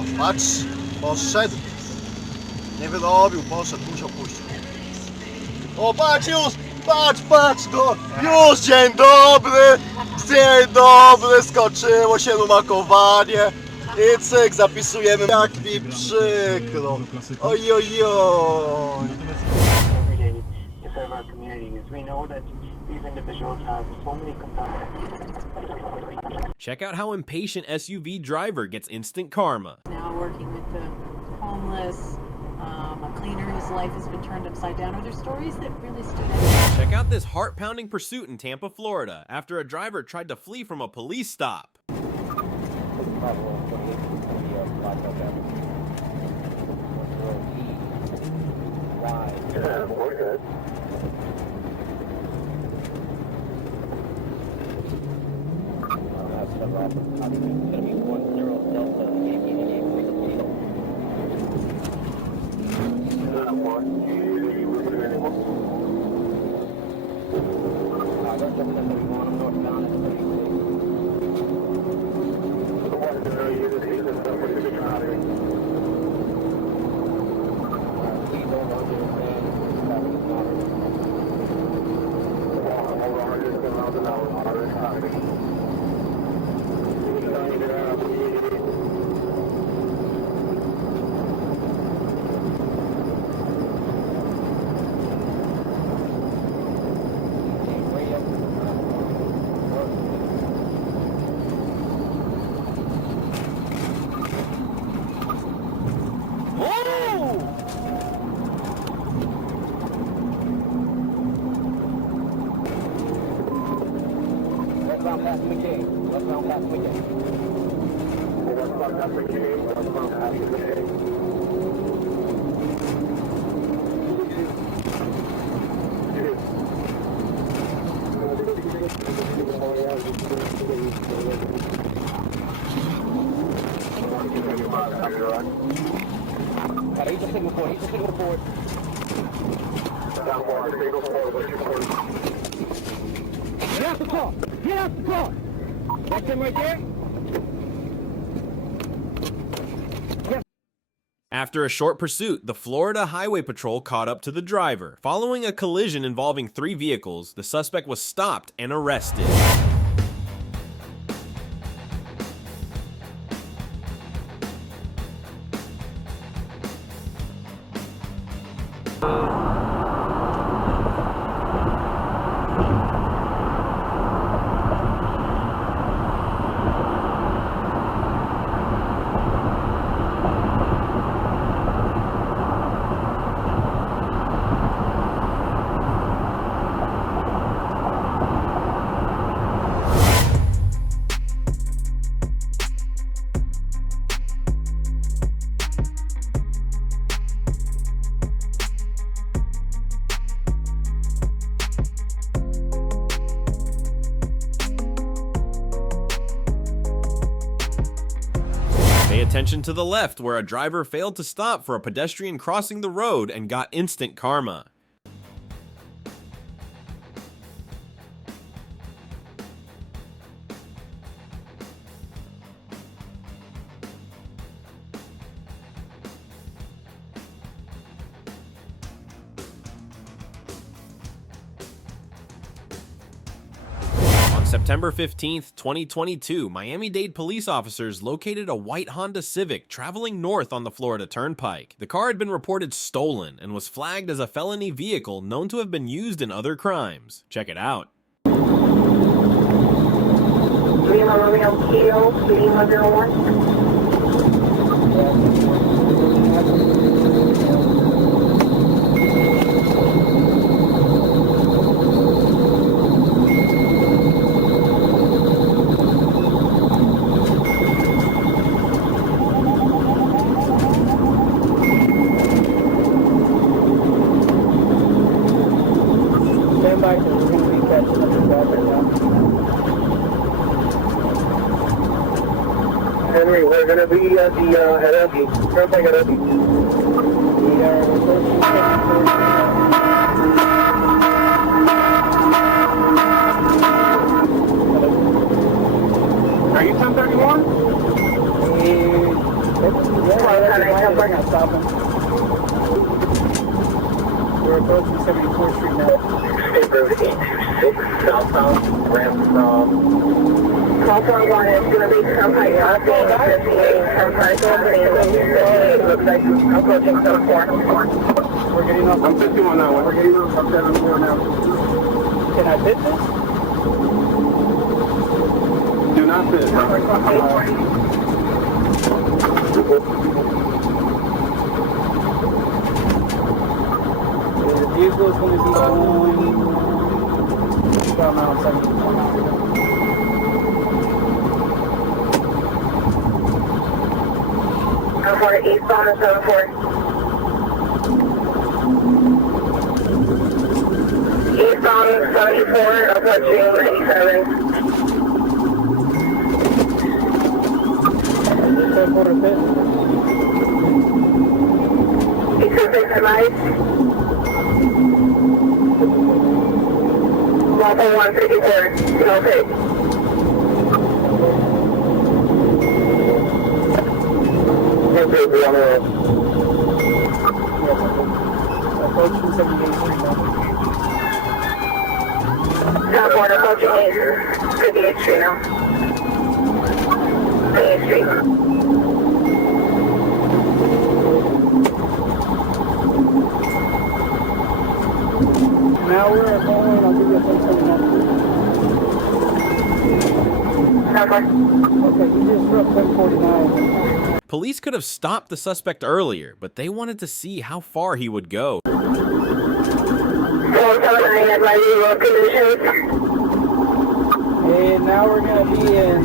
O, patrz, poszedł. Nie wyrobił, poszedł, musiał puścić. O, patrz już! Patrz go! Już dzień dobry, skoczyło się rumakowanie. I cyk, zapisujemy. Jak mi przykro. Ojojoj. Check out how impatient SUV driver gets instant karma. Now working with the homeless, a cleaner whose life has been turned upside down. Are there stories that really stood out? Check out this heart-pounding pursuit in Tampa, Florida, after a driver tried to flee from a police stop. Get out the car! Get out the car! That's him right there? After a short pursuit, the Florida Highway Patrol caught up to the driver. Following a collision involving 3 vehicles, the suspect was stopped and arrested. Pay attention to the left, where a driver failed to stop for a pedestrian crossing the road and got instant karma. September 15th, 2022, Miami-Dade police officers located a white Honda Civic traveling north on the Florida Turnpike. The car had been reported stolen and was flagged as a felony vehicle known to have been used in other crimes. Check it out. Henry, we're going to be at the LB. Turnpike at LB. Are you 1031? we're approaching 74th Street now. State Road 826 southbound, ramp from... Call 41 is going to be Turnpike, 58, Turnpike, 58, looks like approaching 74. We're getting off. I'm 51 now, we're getting off 74 now. Can I fit this? Do not fit, The vehicle is going to be going around 74 miles. For eastbound and 74. Eastbound 74, approaching 97. Is this 74 to fit? East 6 advised. Level 154, no fit. Approaching 78th Street now. Southbound approaching 58th Street now. 58th Street. Now we're going, I'll give you a place coming up. Southbound. Okay, you just struck 1049. Police could have stopped the suspect earlier, but they wanted to see how far he would go. 479 advising road conditions. And now we're going to be in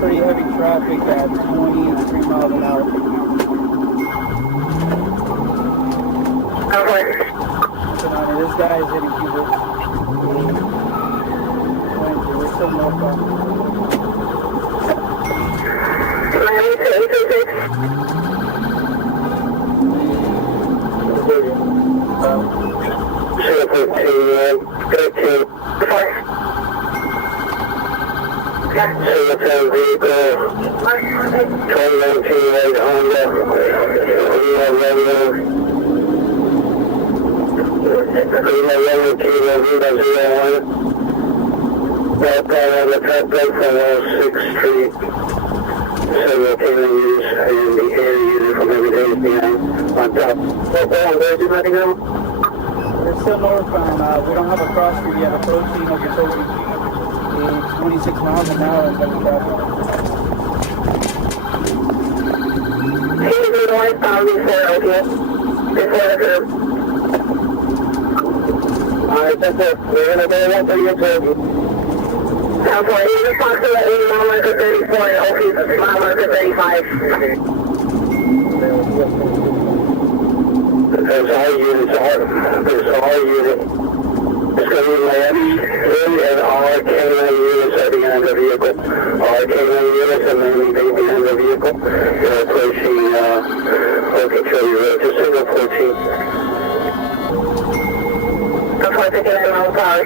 pretty heavy traffic at 23 miles an hour. Southbound. This guy is hitting people. We're still northbound. Miami to 826. Should have put 13. Should have found vehicle 2019 Red Honda. We have revenue. We have revenue Kilo 01. Northbound on the top plate from 6th Street. Several camera users and the air user from every day is behind on top. Where's you letting go? We're still northbound. We don't have a cross street yet. Approaching Okeechobee. It's 26 miles an hour in heavy traffic. He's the northbound before, okay? Before the curb. Alright, that's it. We're gonna go up to your curb. Southbound, he's approximately mile marker 34 and Oakie's mile marker 35. There's our units, there's our unit. It's going to be Miami and our canine units are behind the vehicle. Our canine units and then we behind the vehicle. They're approaching Okeechobee Road, just single 14. That's why I think I'm on power.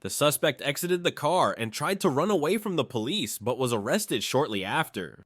The suspect exited the car and tried to run away from the police, but was arrested shortly after.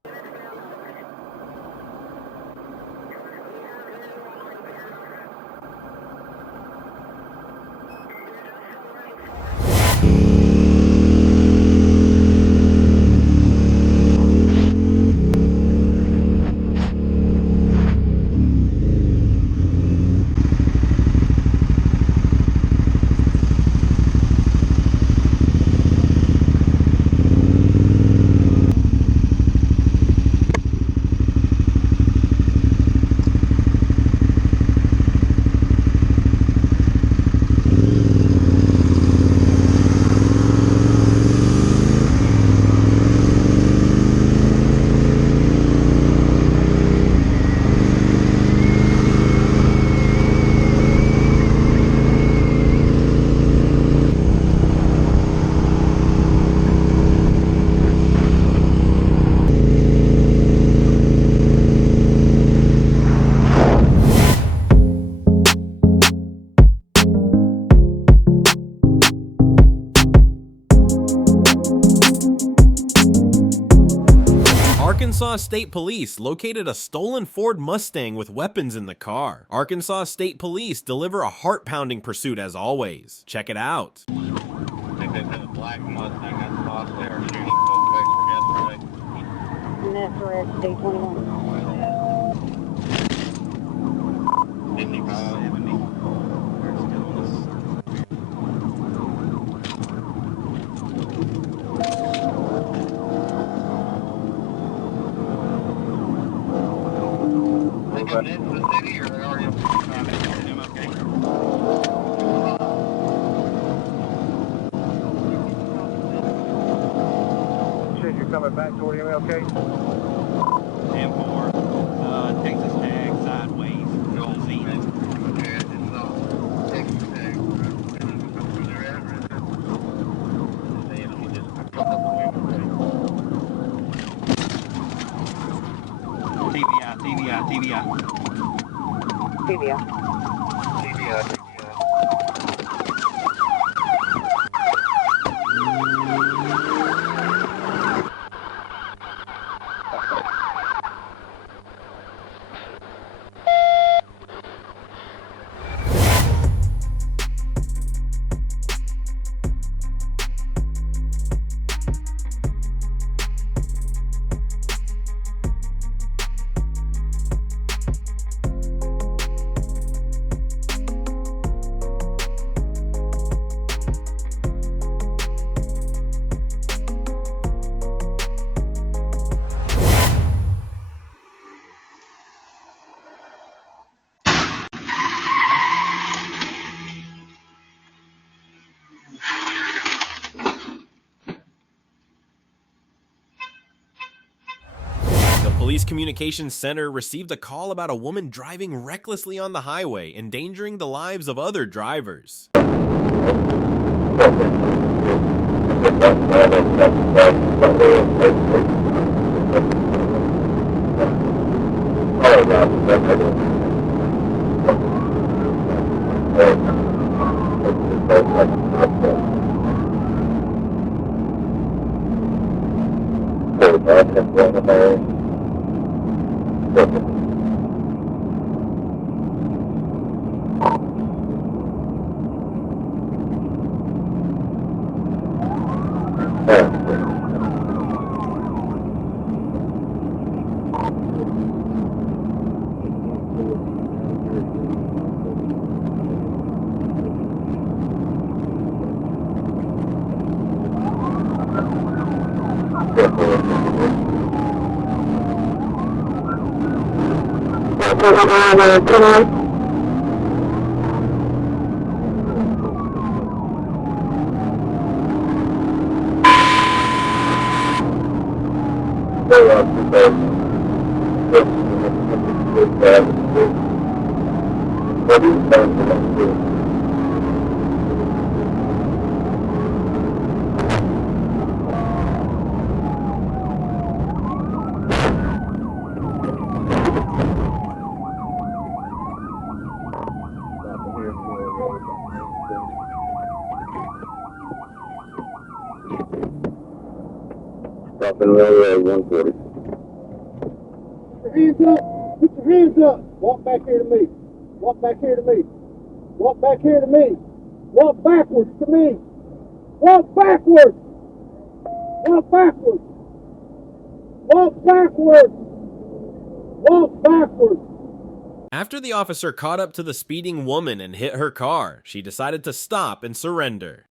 State Police located a stolen Ford Mustang with weapons in the car. Arkansas State Police deliver a heart-pounding pursuit as always. Check it out. I think they had a black Mustang that's lost there shooting folks yesterday. That's correct, day 21. 55, 70. They're still on this. They coming into the city or they already MLK? You're coming back toward MLK? 10-4, Texas tag, sideways, Joel Z. TBI. TBI. The Police Communications Center received a call about a woman driving recklessly on the highway, endangering the lives of other drivers. Stopping railroad 140. Hands up! Put your hands up! Walk back here to me. Walk back here to me. Walk back here to me. Walk backwards to me. Walk backwards! Walk backwards! Walk backwards! Walk backwards! After the officer caught up to the speeding woman and hit her car, she decided to stop and surrender.